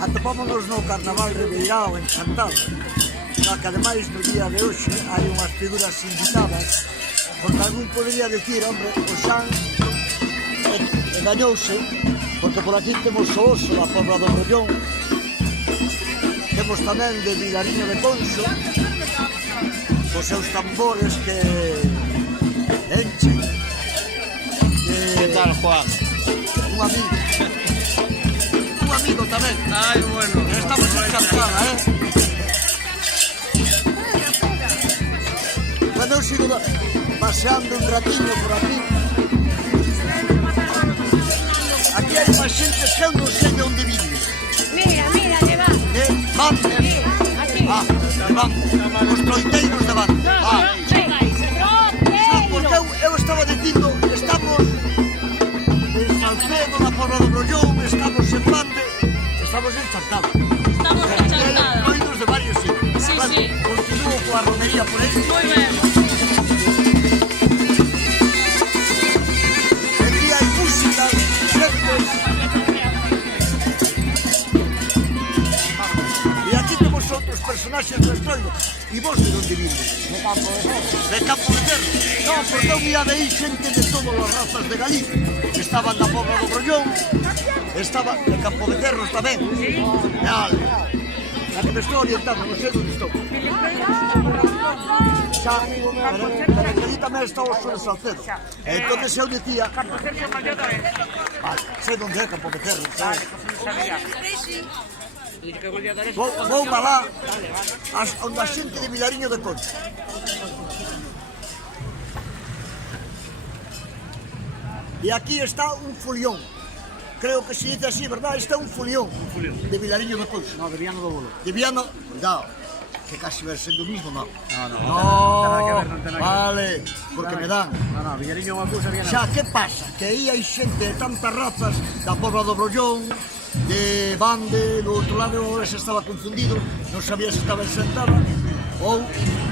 Atopámonos no Carnaval Ribeirao, encantado. Que ademais no día de hoxe hai unhas figuras invitadas, porque algún podría decir, hombre, o Xan engañouse, porque por aquí temos o Oso da Pobra do Brollón, temos tamén de Vilariño de Conso, os seus tambores que enchen. Que tal, Juan? Un amigo tamén. Ai, bueno. Estamos en Champana, Cando eu sigo paseando un ratiño por aquí. Aquí hai máis xente que eu non sei de onde vive. Mira, lle va. Van, Así. van, os troiteiros de van. Porque eu estaba dicindo, estamos en Salcedo, na Pobra do Brollón, estamos en Bande, estamos en Chantada. Estamos en Chantada. Hai troitos de varios sitios. Sí, Bueno, sí. Continúo coa romería por aí. Muy ben. Aquí hai música, xente. E aquí temos outros personaxes do estroido. E vos de onde vives? De Campo de Ferro. De Campo de Ferro. Non, porque eu vía de aí xente de todas as razas de Galicia. Estaban da Pobra do Brollón, estaba de Campo de Ferro tamén. Dale. A que me estou orientando, non sei onde estou. Xa, pero que ali tamén está o Oso de Salcedo. Entón eu dicía... Campo Sergio Mayor tamén. Vale, sei onde é Campo de Ferro. Vale, pues non sabía. E que volvía a dar eso. Vou para lá, onde a xente de Vilariño de Conso. E aquí está un folión. Creo que se dice así, verdad? Está un folión de Vilariño de Conso. No, de Viano do Bolo. De Viana, cuidado, que casi vai sendo o mismo, non? Non ten nada que ver. Vale, porque me dan. No, Villariño é unha cousa, Viana. Xa, que pasa? Que aí hai xente de tantas razas, da Pobra do Brollón, de Bande, do outro lado agora se estaba confundido, non sabía se estaba en Sentada ou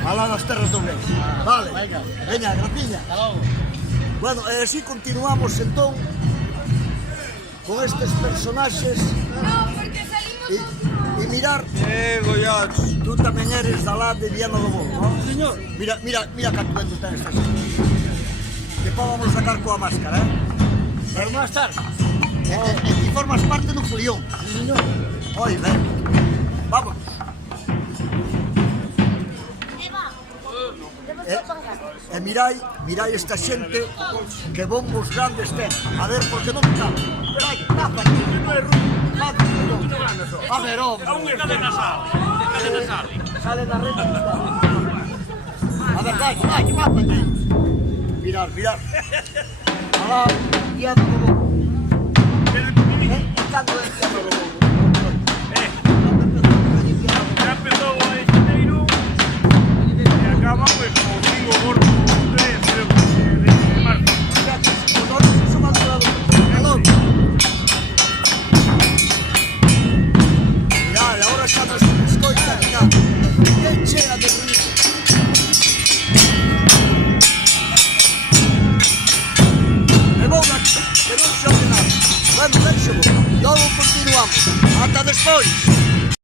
alá nas terras do Ourense. Vale, veña, graciña. Bueno, e así continuamos entón con estes personaxes e mirar, Goiás. tú tamén eres da lá de Viana do Bolo, non? Señor. Mira canto vento ten esta xente. Que vamos sacar coa máscara, Pero máis tarde. E ti formas parte do folión. Señor. Oi, ben. Vamos. E mirai esta xente que bombos grandes ten. A ver, porque non me cabe. Ai, tapa, que non é rudo. A ver, hombre. Aún está de nasal. Sale da reta. A ver, vai, que mapa ten. Mirar. Alá, guiando do bombo. Cando é guiando do bombo? Ya empezó a janeiro y acabamos como cinco gordos.